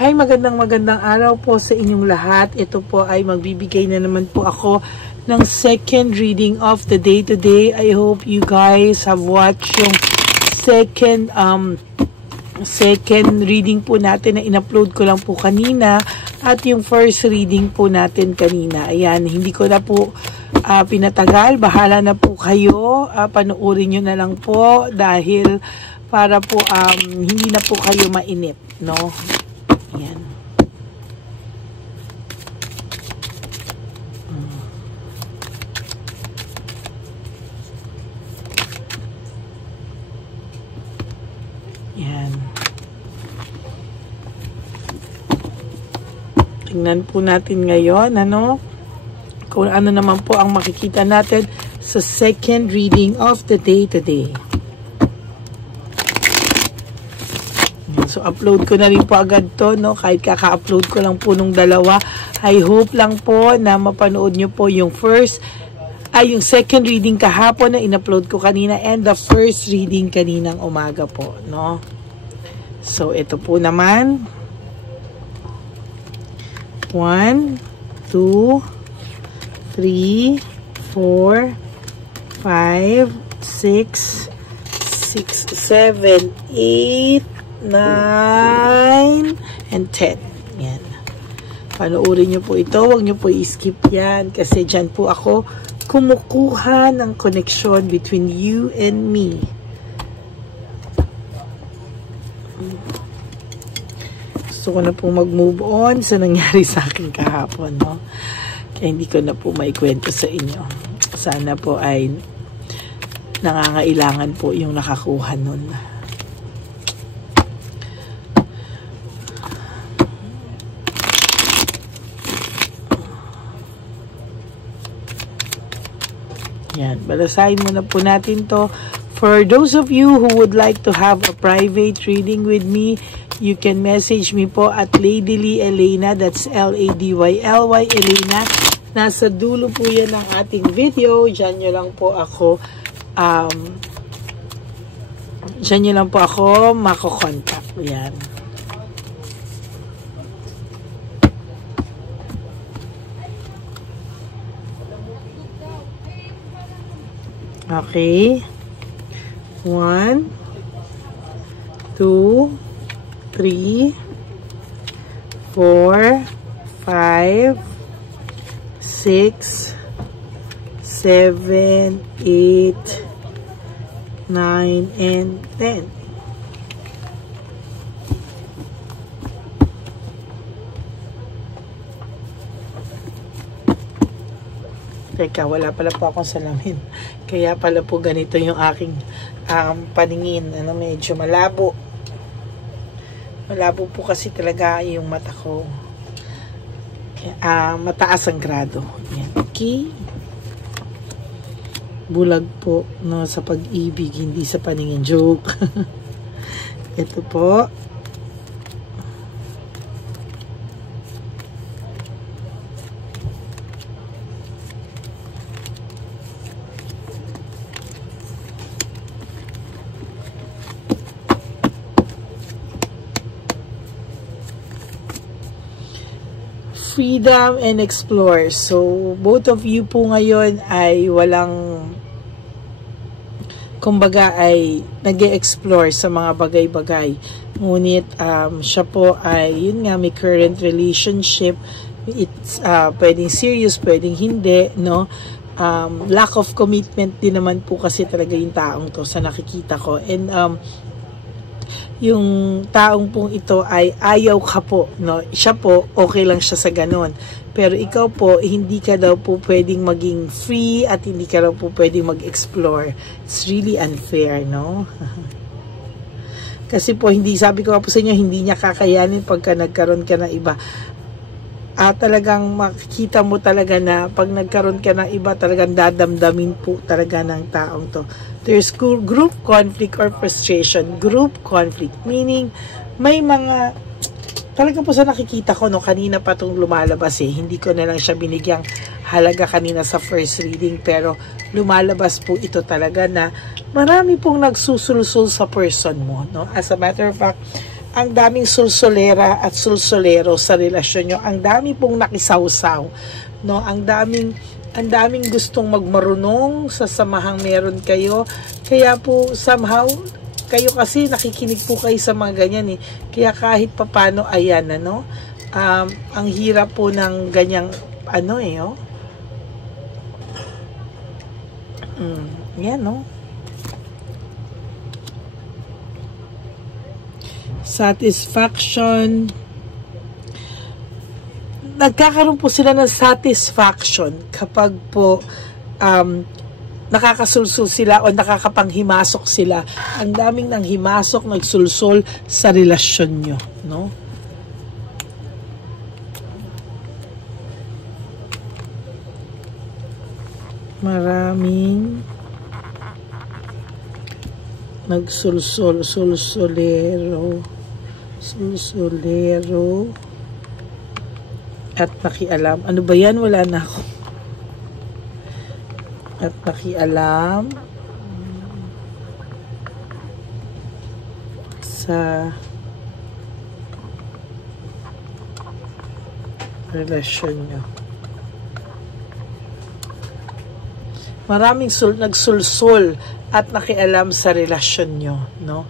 Hi, magandang araw po sa inyong lahat. Ito po ay magbibigay na naman po ako ng second reading of the day today. I hope you guys have watched yung second reading po natin na in-upload ko lang po kanina at yung first reading po natin kanina. Ayan, hindi ko na po pinatagal. Bahala na po kayo. Panoorin nyo na lang po dahil para po hindi na po kayo mainip, no? Ayan. Ayan. Tingnan po natin ngayon, kung ano naman po ang makikita natin sa second reading of the day today. So, upload ko na rin po agad to, no? Kahit kaka-upload ko lang po nung dalawa. I hope lang po na mapanood nyo po yung yung second reading kahapon na in-upload ko kanina and the first reading kaninang umaga po, no? So, ito po naman. 1, 2, 3, 4, 5, 6, 7, 8, 9, and 10. Yan. Panoorin nyo po ito. Huwag nyo po i-skip yan. Kasi dyan po ako kumukuha ng connection between you and me. Gusto ko na po mag-move on sa nangyari sa akin kahapon, no? Kaya hindi ko na po maikwento sa inyo. Sana po ay nangangailangan po yung nakakuha nun. Yan, balasahin muna po natin to. For those of you who would like to have a private reading with me, you can message me po at Ladyly Elena. That's L-A-D-Y-L-Y Elena. Nasa dulo po yan ng ating video. Diyan nyo lang po ako makokontak. Yan. Okay. 1, 2, 3, 4, 5, 6, 7, 8, 9, and 10. Teka, wala pala po akong salamin. Kaya pala po ganito yung aking paningin. Medyo malabo. Malabo po kasi talaga yung mata ko. Mataas ang grado. Yan. Okay. Bulag po, no, sa pag-ibig, hindi sa paningin. Joke. Ito po. Freedom and explore. So, both of you po ngayon ay kumbaga ay nag-e-explore sa mga bagay-bagay. Ngunit, siya po ay, yun nga, may current relationship. It's pwedeng serious, pwedeng hindi, no? Lack of commitment din naman po kasi talaga yung taong to sa nakikita ko. And, yung taong pong ito ay ayaw ka po, no? Siya po, okay lang siya sa ganon. Pero ikaw po, hindi ka daw po pwedeng maging free at hindi ka daw po pwedeng mag-explore. It's really unfair, no? Kasi po, sabi ko po sa inyo, hindi niya kakayanin pagka nagkaroon ka ng iba. Talagang makikita mo talaga na pag nagkaroon ka ng iba, talagang dadamdamin po talaga ng taong to. There's group conflict or frustration. Group conflict, meaning may mga, talaga po sa nakikita ko, no, kanina pa itong lumalabas hindi ko na lang siya binigyang halaga kanina sa first reading, pero lumalabas po ito talaga na marami pong nagsusulsul sa person mo, no? As a matter of fact, ang daming sulsolera at sulsolero sa relasyon nyo. Ang dami pong nakisawsaw, no? Ang daming gustong magmarunong sa samahang meron kayo. Kaya po somehow kayo kasi nakikinig po kayo sa mga ganyan eh. Kaya kahit papano, ayan, ano, ang hirap po ng ganyang ano eh, oh. Yan, no? Satisfaction. Nagkakaroon po sila ng satisfaction kapag po nakakasulsul sila o nakakapanghimasok sila. Ang daming nang himasok, nagsulsul sa relasyon nyo, no? Maraming nagsulsul, sulsulero at nakialam. Ano ba yan? Wala na ako. At nakialam sa relasyon nyo. Maraming nagsulsul at nakialam sa relasyon nyo, no?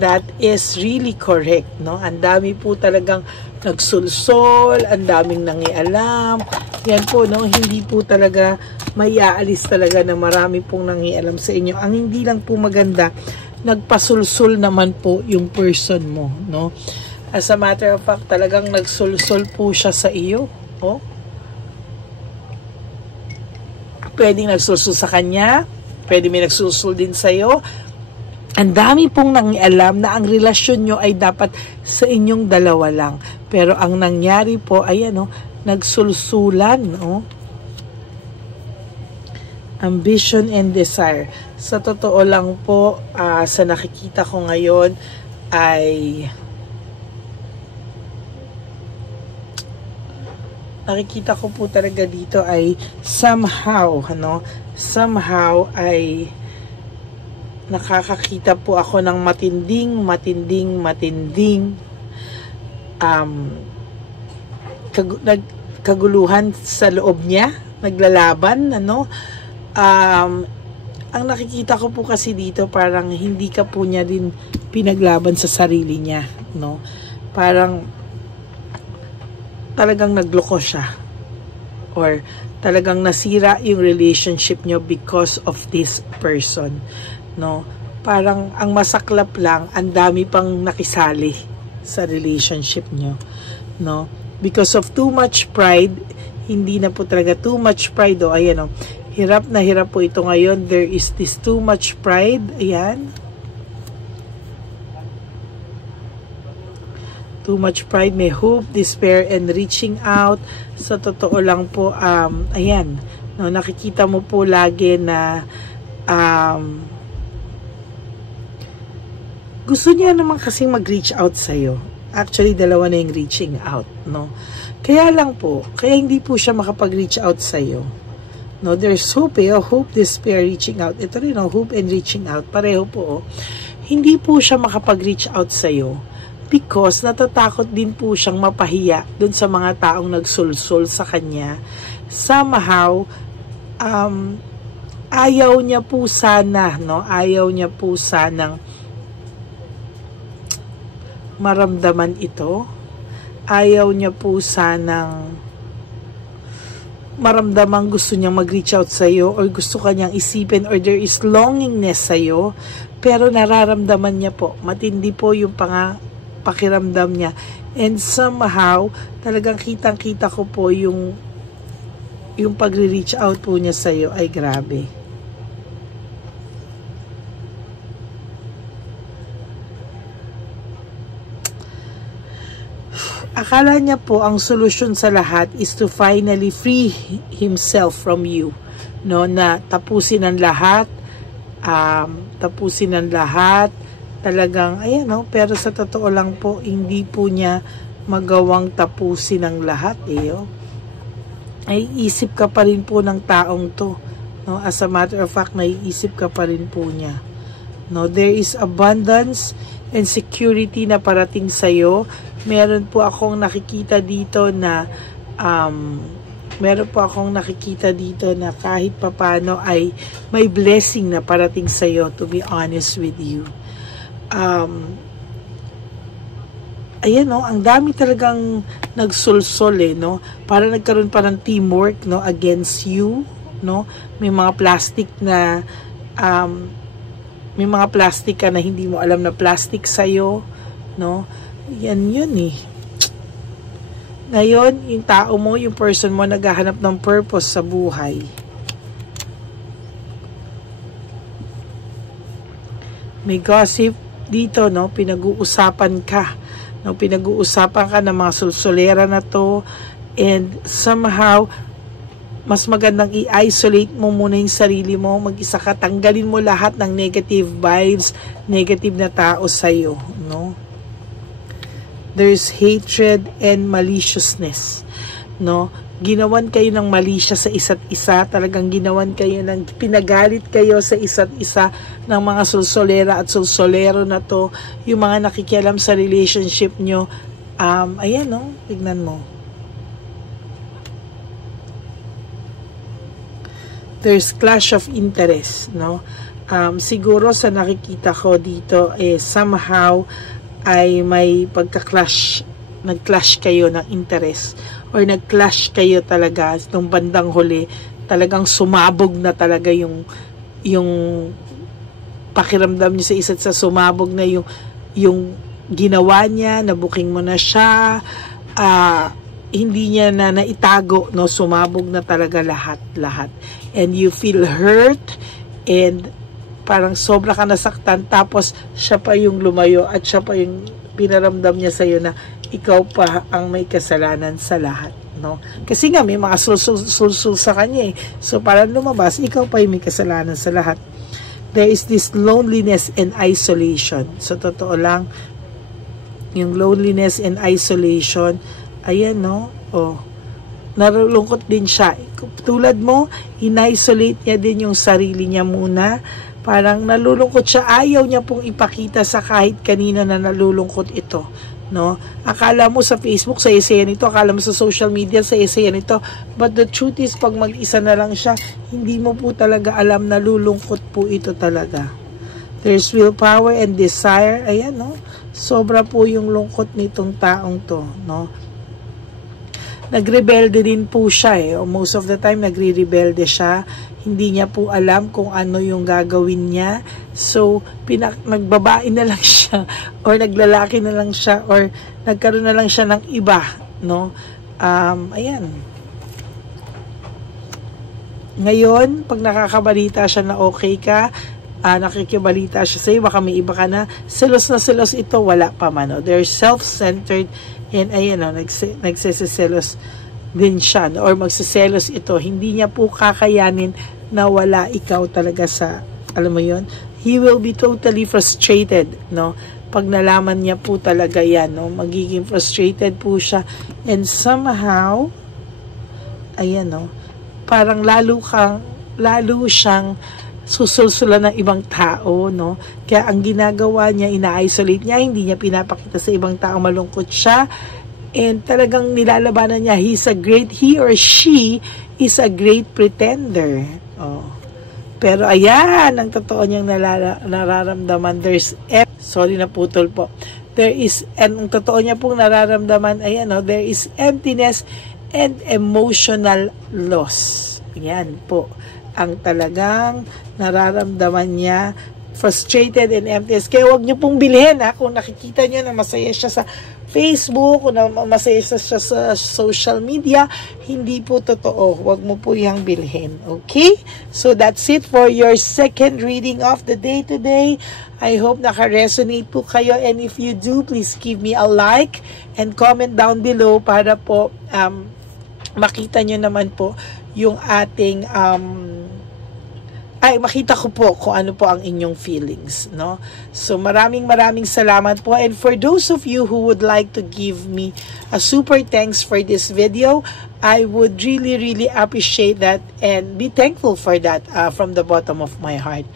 That is really correct, no? Ang dami po talagang nagsulsol, ang daming nangialam. Yan po, no? Hindi po talaga maiaalis talaga na marami pong nangialam sa inyo. Ang hindi lang po maganda, nagpasulsul naman po yung person mo, no? As a matter of fact, talagang nagsulsul po siya sa iyo, oh. Pwedeng nagsulsul sa kanya, pwede may nagsulsul din sa iyo. Ang dami pong nangialam na ang relasyon nyo ay dapat sa inyong dalawa lang. Pero ang nangyari po ay ano, nagsulsulan, no? Ambition and desire. Sa totoo lang po, sa nakikita ko ngayon ay nakikita ko po talaga dito ay somehow, ano, somehow ay nakakakita po ako ng matinding kaguluhan sa loob niya, naglalaban, ano. Ang nakikita ko po kasi dito, parang hindi ka po niya din pinaglaban sa sarili niya, no. Parang talagang nagloko siya or talagang nasira yung relationship nyo because of this person, no? Parang ang masaklap lang, ang dami pang nakisali sa relationship nyo, no? Because of too much pride, hindi na po talaga too much pride, oh, ayan, oh. Hirap na hirap po ito ngayon. There is this too much pride, ayan. Too much pride, may hope, despair, and reaching out. Sa totoo lang po, ayan, no, nakikita mo po lagi na gusto niya naman kasing mag-reach out sa'yo. Actually, dalawa na yung reaching out, no? Kaya lang po, kaya hindi po siya makapag-reach out sa'yo. No, there's hope, hope, despair, reaching out. Ito rin, hope and reaching out. Pareho po, oh. Hindi po siya makapag-reach out sa'yo because natatakot din po siyang mapahiya dun sa mga taong nagsulsul sa kanya. Somehow, ayaw niya po sana, no? Ayaw niya po sanang maramdaman ito. Ayaw niya po sanang maramdaman, gusto niyang mag-reach out sa iyo or gusto kanyang isipin or there is longingness sa iyo, pero nararamdaman niya po, matindi po yung pakiramdam niya, and somehow talagang kitang-kita ko po yung pagre-reach out po niya sa iyo ay grabe. Akala niya po ang solusyon sa lahat is to finally free himself from you, no, na tapusin ang lahat, talagang ayan, no, pero sa totoo lang po hindi po niya magawang tapusin ang lahat, oh. Ay isip ka pa rin po ng taong to, no, as a matter of fact naiisip ka pa rin po niya, no. There is abundance and security na parating sa'yo. Meron po akong nakikita dito na kahit papano ay may blessing na parating sa'yo, to be honest with you. Ayan, no, ang dami talagang nagsulsol, no? Para nagkaroon pa ng teamwork, no, against you, no? May mga plastic ka na hindi mo alam na plastic sa'yo, no? Yan yun eh. Ngayon, yung tao mo, yung person mo, naghahanap ng purpose sa buhay. May gossip dito, no? Pinag-uusapan ka ng mga sulsulera na to, and somehow mas magandang i-isolate mo muna yung sarili mo, mag-isa ka, tanggalin mo lahat ng negative vibes, negative na tao sa'yo, no? There's hatred and maliciousness, no? Ginawan kayo ng malisya sa isa't isa, talagang ginawan kayo ng pinagalit kayo sa isa't isa ng mga sulsolera at sulsolero na to, yung mga nakikialam sa relationship nyo. Ayan, no? Tignan mo. There's clash of interest, no? Siguro sa nakikita ko dito, somehow ay may pagka-clash, nag-clash kayo ng interest, or nag-clash kayo talaga itong bandang huli, talagang sumabog na talaga yung pakiramdam niyo sa isa't isa, sumabog na yung ginawa niya, nabuking mo na siya, hindi niya na naitago, no? Sumabog na talaga lahat, and you feel hurt, and parang sobra ka nasaktan, tapos siya pa yung lumayo at siya pa yung pinaramdam niya sa'yo na ikaw pa ang may kasalanan sa lahat, no? Kasi nga may mga sulsul sa kanya eh. So parang lumabas, ikaw pa yung may kasalanan sa lahat. There is this loneliness and isolation. So totoo lang, yung loneliness and isolation, ayan, no? Nalulungkot din siya. Tulad mo, in-isolate niya din yung sarili niya muna. Parang nalulungkot siya. Ayaw niya pong ipakita sa kahit kanina na nalulungkot ito, no? Akala mo sa Facebook, sa saya nito. Akala mo sa social media, sa saya nito. But the truth is, pag mag-isa na lang siya, hindi mo po talaga alam, nalulungkot po ito talaga. There's willpower and desire. Ayan, no? Sobra po yung lungkot nitong taong to, no? Nagrebelde din po siya eh. Most of the time, nagre-rebelde siya. Hindi niya po alam kung ano yung gagawin niya. So, nagbabae na lang siya, or naglalaki na lang siya, or nagkaroon na lang siya ng iba, no? Ayan. Ngayon, pag nakakabalita siya na okay ka, nakikibalita siya sa'yo, baka may iba ka na, selos na selos ito, wala pa man, no? They're self-centered, and ayan, no, nagsiselos din siya, or magsiselos ito. Hindi niya po kakayanin na wala ikaw talaga sa, alam mo yun, he will be totally frustrated, no? Pag nalaman niya po talaga yan, no? Magiging frustrated po siya, and somehow, ayan, no, parang lalo siyang susulsulan ng ibang tao, no? Kaya ang ginagawa niya, ina-isolate niya, hindi niya pinapakita sa ibang tao malungkot siya, and talagang nilalabanan niya, he or she is a great pretender. Pero ayan, ang totoo niyang nararamdaman, sorry, naputol po. Ang totoo niya pong nararamdaman, ayan, no, there is emptiness and emotional loss. Yan po ang talagang nararamdaman niya, frustrated and emptiness. Kaya wag niyo pong bilhin, kung nakikita niyo na masaya siya sa Facebook, kung masaya siya sa social media, hindi po totoo. Wag mo po yung bilhin. Okay? So that's it for your second reading of the day today. I hope naka-resonate po kayo, and if you do, please give me a like and comment down below para po makita nyo naman po yung ating makita ko po kung ano po ang inyong feelings, no? So maraming salamat po, and for those of you who would like to give me a super thanks for this video, I would really appreciate that and be thankful for that from the bottom of my heart.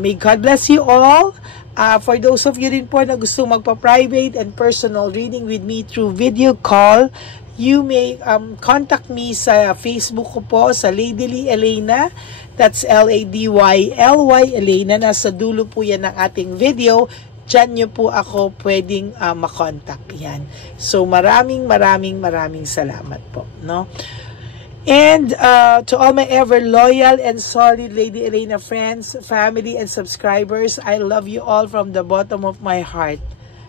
May God bless you all. For those of you rin po na gusto magpa-private and personal reading with me through video call, you may contact me sa Facebook ko po, sa Ladyly Elena. That's Ladyly Elena. Nasa dulo po yan ng ating video. Diyan nyo po ako pwedeng makontak. Yan. So maraming salamat po. No? And to all my ever loyal and solid Lady Elena friends, family, and subscribers, I love you all from the bottom of my heart.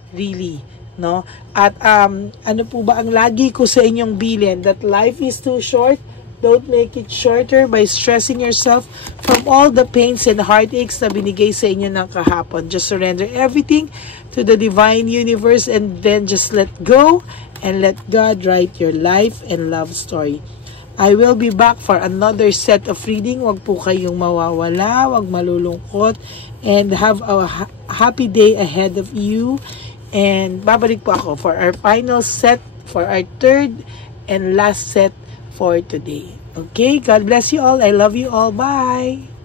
Really. No? At ano po ba ang lagi ko sa inyong bilin? That life is too short. Don't make it shorter by stressing yourself from all the pains and heartaches na binigay sa inyo ng kahapon. Just surrender everything to the divine universe and then just let go and let God write your life and love story. I will be back for another set of reading. Wag po kayong mawawala, wag malulungkot, and have a happy day ahead of you. And babalik po ako for our final set, for our third and last set for today. Okay, God bless you all. I love you all. Bye!